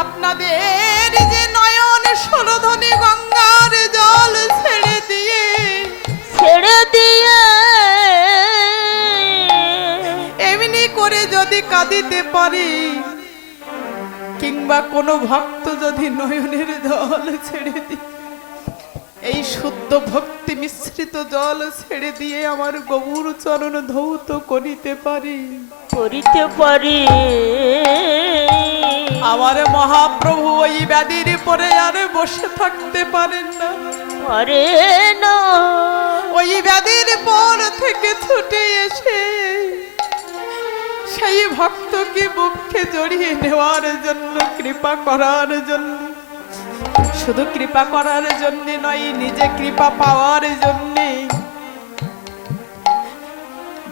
আপনাদের যে নয়ন সরধনী গঙ্গার জল ছেড়ে দিয়ে এমনি করে যদি কাঁদিতে পারি, কিংবা কোনো ভক্ত যদি নয়নের জল ছেড়ে দিয়ে এই শুদ্ধ ভক্তি মিশ্রিত জল ছেড়ে দিয়ে আমার গৌর চরণ ধৌত করিতে পারি, আমার মহাপ্রভু ওই ব্যাধির পরে আর বসে থাকতে পারেন না, ওই ব্যাধির পর থেকে ছুটে এসে সেই ভক্তকে বুকে জড়িয়ে নেওয়ার জন্য, কৃপা করার জন্য, শুধু কৃপা করার জন্য নয়, নিজে কৃপা পাওয়ার জন্য।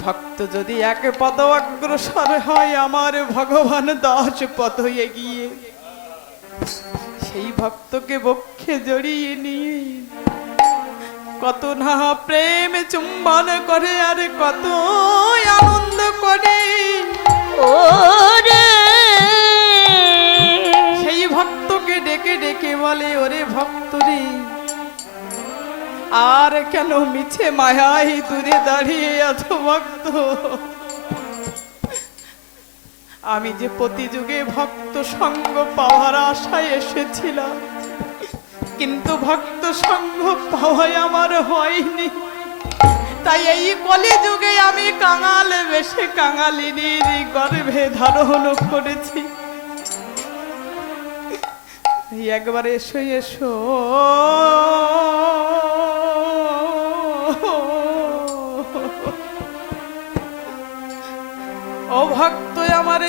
ভক্ত যদি এক পদ অগ্রসর হয়, আমার ভগবান 10 পদ এগিয়ে সেই ভক্তকে বক্ষে জড়িয়ে নিয়ে কত না প্রেম চুম্বন করে আর কত আনন্দ করে। সেই ভক্তকে ডেকে ডেকে বলে, ওরে ভক্ত রে, আর কেন মিছে মায়াই দূরে দাঁড়িয়ে আছো ভক্ত? আমি যে প্রতি যুগে ভক্ত সঙ্গ পাওয়ার আশায় এসেছিলাম, কিন্তু ভক্ত সঙ্গ পাওয়ায় আমার হয়নি, তাই এই কলি যুগে আমি কাঙাল বেশে কাঙালিনীর গর্ভে ধারণ করেছি। একবার এসো এসো ও ভক্ত আমার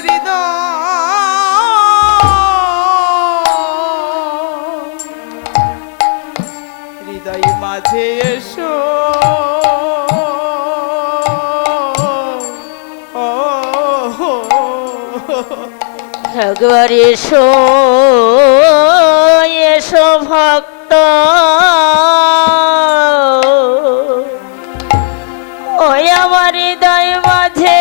হৃদয় মাঝে এসো, একবার এসো এসো ভক্ত, ওই আমার হৃদয় মাঝে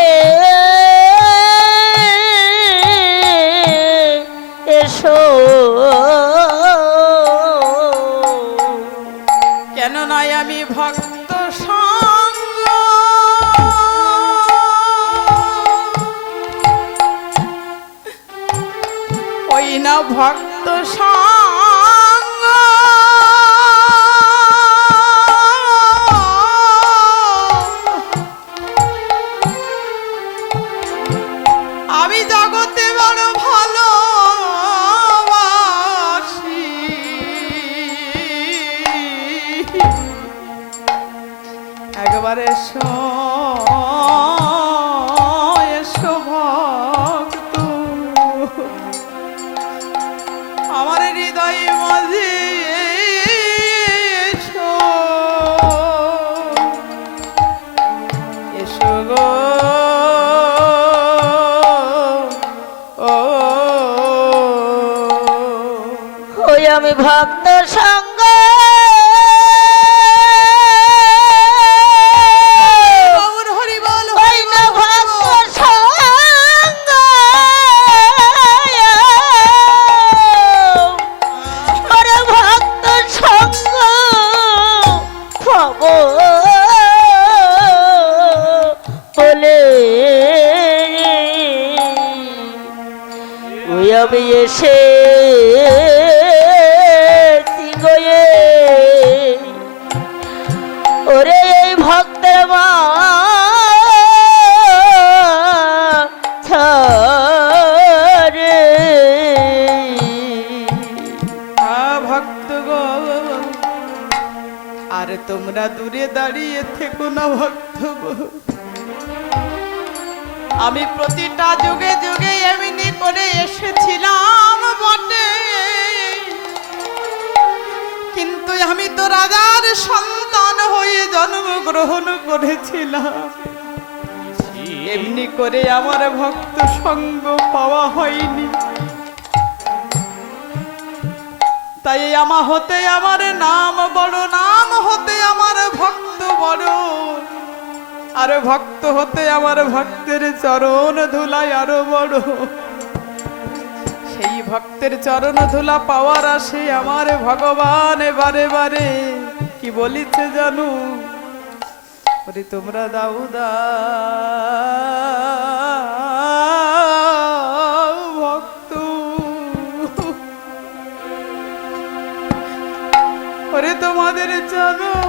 এসো। কেন নয় আমি ভক্ত সঙ্গ ওই না ভক্ত সঙ্গ আমি জগতে বড় ভালো একবার এসো এসো ভক্ত আমার হৃদয় মাঝে এসো, এসো গো ওই আমি ভক্ত সঙ্গ আমি এসে ওরে এই ভক্তের মা ভক্ত গো, আর তোমরা দূরে দাঁড়িয়ে থেকো না ভক্ত গো, আমি প্রতিটা যুগে যুগে এমনি করে এসেছিলাম বটে, কিন্তু আমি তো রাজার সন্তান হয়ে জন্মগ্রহণ করেছিলাম, এমনি করে আমার ভক্ত সঙ্গ পাওয়া হয়নি, তাই আমা হতে আমার নাম বড়, নাম হতে আমার ভক্ত বড়, আর ভক্ত হতে আমার ভক্তের চরণ ধুলাই আরো বড়। সেই ভক্তের চরণ ধুলা পাওয়ার আসে আমার ভগবান বারে বারে কি বলিছে জানো, ওরে তোমরা দাও দাও ভক্ত, ওরে তোমাদের চরণ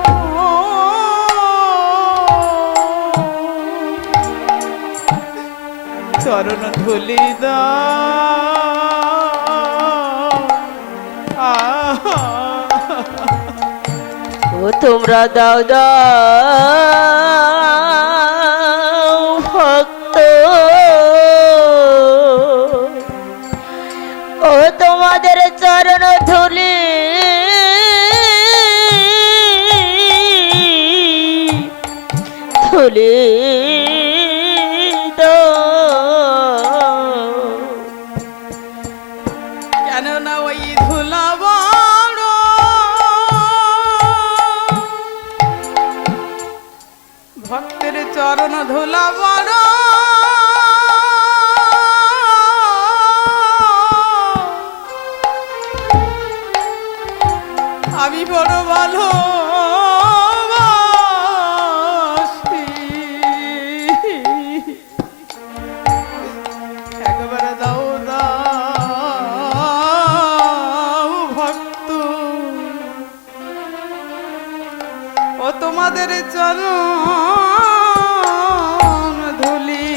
ধুলি ও তোমরা দাও দাও ভক্ত, ও তোমাদের চরণ ধুলি ধুলি কেননা ওই ধুলা বড় ভক্তের চরণ ধুলা বড়, আমি বড় ভালো একবারে দাও দাও ভক্ত, ও তোমাদের চরণ ধুলি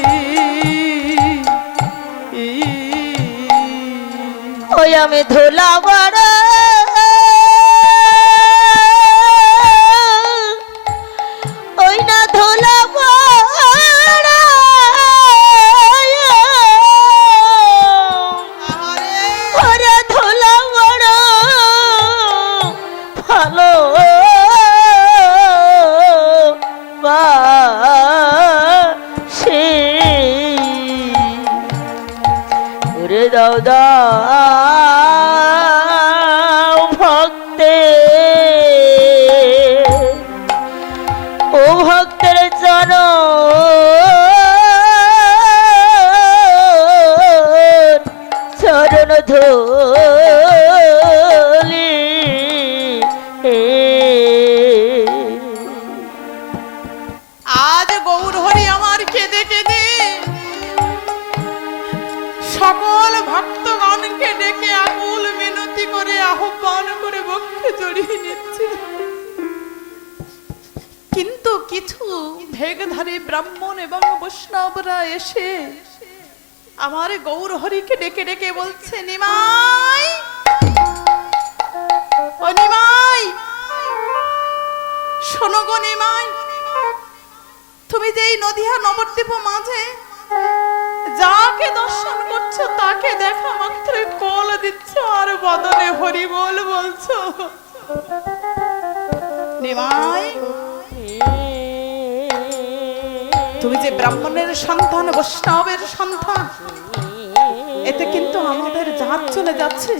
ওই আমি ধুলা বড়, ওই না ধুলা বড়, ওরে ধুলা বড় ভালো বাসি, ওরে দাও দাও ভক্তে, ও ভক্তের চরণ ধুলি আজ গৌর হরি আমার কেঁদে কেঁদে সকল ভক্তগণকে ডেকে আকুল মিনতি করে আহ্বান করে বক্ষে জড়িয়ে নিচ্ছে, কিন্তু কিছু ভেগধারী ব্রাহ্মণ এবং বৈষ্ণবরা এসে আমার গৌর হরিকে ডেকে ডেকে বলছে, নিমাই ও নিমাই, শোনো গো নিমাই, তুমি যে এই নদিয়া নবদ্বীপ মাঝে যাকে দর্শন করছো তাকে দেখা মাত্র কোল দিচ্ছ আর বদনে হরি বল বলছো, নিমাই তুমি যে ব্রাহ্মণের সন্তান বৈষ্ণবের সন্তান, এতে কিন্তু আমাদের জাত চলে যাচ্ছে,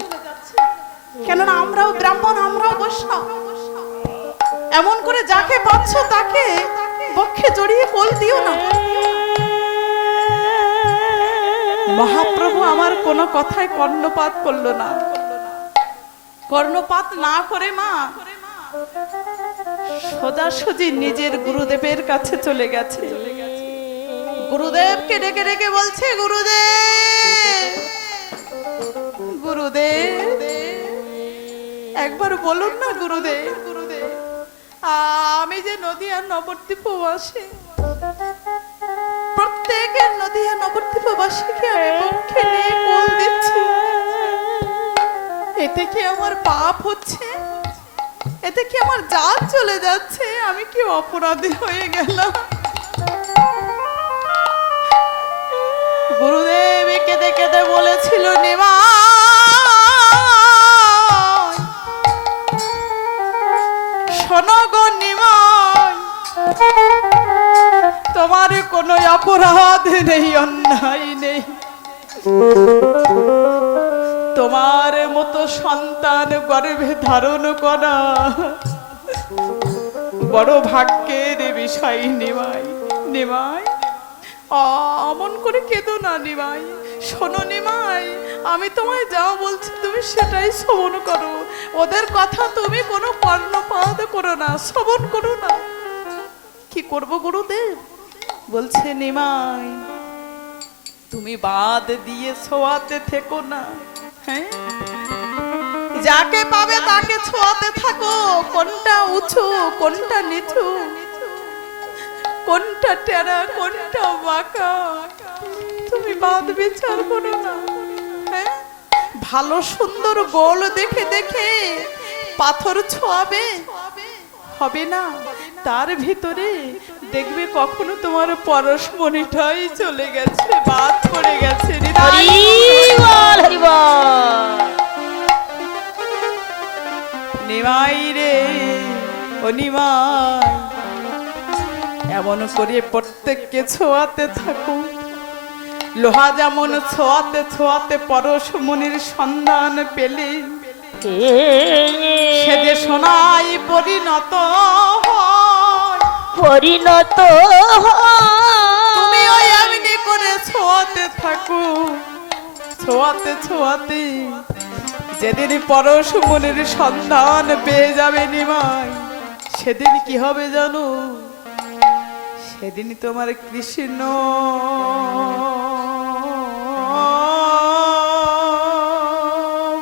কেননা আমরাও ব্রাহ্মণ আমরাও বৈষ্ণব, এমন করে যাকে পাচ্ছ তাকে বক্ষে জড়িয়ে কোল দিও না। মহাপ্রভু আমার কোনো কথায় কর্ণপাত করলো না, কর্ণপাত না করে মা সোজাসুজি নিজের গুরুদেবের কাছে চলে গেছে, গুরুদেবকে ডেকে ডেকে বলছে, গুরুদেব গুরুদেব একবার বলুন না গুরুদেব, আমি যে নদিয়া নবদ্বীপবাসী, প্রত্যেকের নদিয়া নবদ্বীপবাসীকে আমি পক্ষে নিয়ে কোল দিচ্ছি, এতে কি আমার পাপ হচ্ছে, এতে কি আমার জাত চলে যাচ্ছে, আমি কি অপরাধী হয়ে গেলাম? গুরুদেব কেঁদে কেঁদে বলেছিল, নিমা শোনো গো নিমাই, তোমার কোনো অপরাধ নেই, অন্যায় নেই, তোমার মতো সন্তান গর্ভে ধারণ করা বড় ভাগ্যের বিষয় নিমাই, নিমাই অমন করে কেঁদো না নিমাই। শোনো নিমাই, আমি তোমায় যা বলছি তুমি সেটাই শ্রবণ করো। ওদের কথা তুমি কোনো কর্ণপাত করো না, শ্রবণ করো না। কি করবো গুরুদেব? বলছে নিমাই, তুমি বাদ দিয়ে ছোঁয়াতে থেকো না। হ্যাঁ, যাকে পাবে তাকে ছোঁয়াতে থাকো। কোনটা উঁচু কোনটা নিচু, কোনটা টেরা কোনটা বাঁকা, তুমি বাদ বিচার করো না। হ্যাঁ, ভালো সুন্দর গোল দেখে দেখে পাথর ছোঁয়াবে হবে না। তার ভিতরে দেখবে কখনো তোমার পরশমণিটাই চলে গেছে, বাদ পড়ে গেছে। হরি বল, হরি বল। নিমাই রে, ও নিমাই, এমন করে প্রত্যেককে ছোঁয়াতে থাকো। লোহা যেমন ছোঁয়াতে ছোঁয়াতে পরশমণির সন্ধান পেলে, সে যে সোনাই পরিণত হয়। পরিণত তুমি ওই এমনি করে ছোঁয়াতে থাকো, ছোঁয়াতে ছোঁয়াতে যেদিন পরশমণির সন্ধান পেয়ে যাবে নিমাই, সেদিন কি হবে জানো? সেদিন তোমার কৃষ্ণ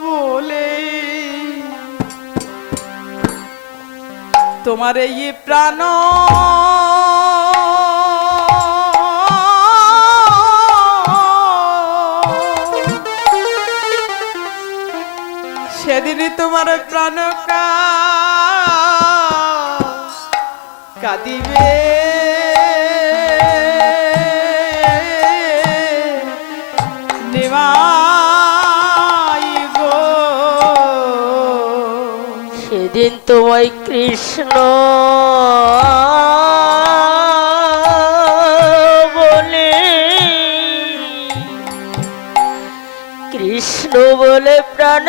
বলে তোমার এই প্রাণ সেদিনই তোমার প্রাণ কাঁদিবে। সেদিন তোমায় কৃষ্ণ বলে, কৃষ্ণ বলে প্রাণ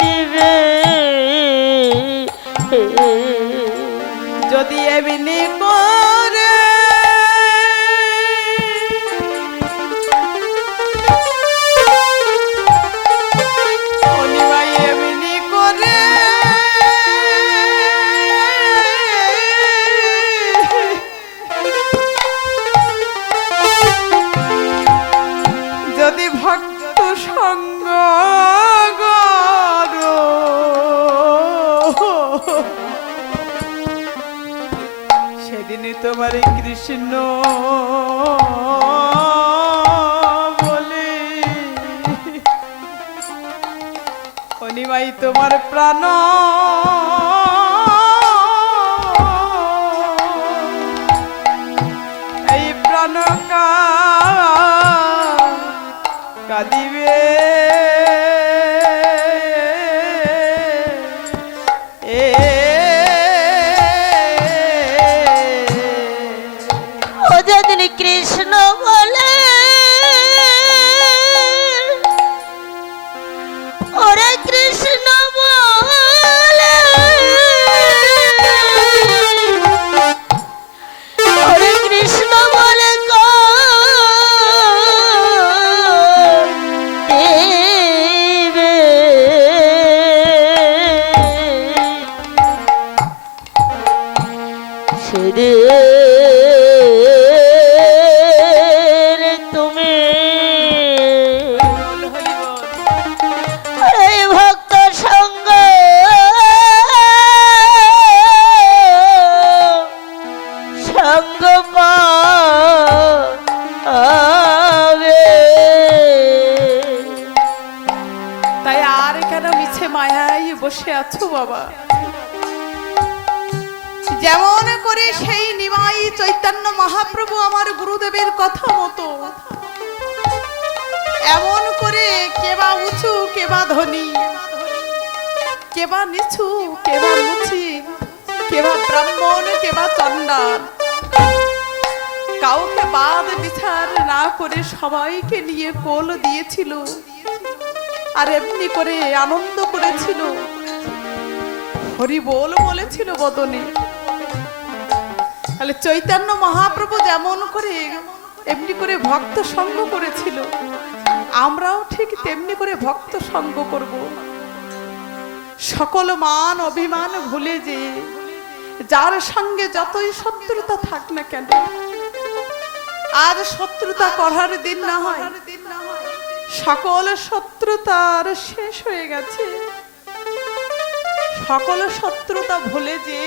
দিবে। যদি এমনি করে অনিমাই এমনি করে যদি ভক্ত সঙ্গ সেদিনই তোমার কৃষ্ণ বলে অনিমাই তোমার প্রাণ এই প্রাণ কাঁদিবে। যেদিন কৃষ্ণ বলে, ওরে কৃষ্ণ বলে, ওরে কৃষ্ণ বলে দেবে। সেদিন তুমি এই ভক্ত সঙ্গ সঙ্গ পাবে। তাই আর কেন মিছে মায়ায় বসে আছো বাবা? যেমন করে সেই নিমাই চৈতন্য মহাপ্রভু আমার গুরুদেবের কথা মতো এমন করে কেবা উঁচু কেবা ধনী, কেবা নিচু কেবা মুচি, কেবা ব্রাহ্মণ কেবা চণ্ডাল, কাউকে বাদ বিচার না করে সবাইকে নিয়ে কোল দিয়েছিল। আর এমনি করে আনন্দ করেছিল, হরি বল বলেছিল বদনে। তাহলে চৈতন্য মহাপ্রভু যেমন করে এমনি করে ভক্ত সঙ্গ করেছিল, আমরাও ঠিক তেমনি করে ভক্ত সঙ্গ করব। সকল মান অভিমান ভুলে যে যার সঙ্গে যতই শত্রুতা থাক না কেন, আর শত্রুতা করার দিন না হয়, সকল শত্রুতার শেষ হয়ে গেছে। সকল শত্রুতা ভুলে যে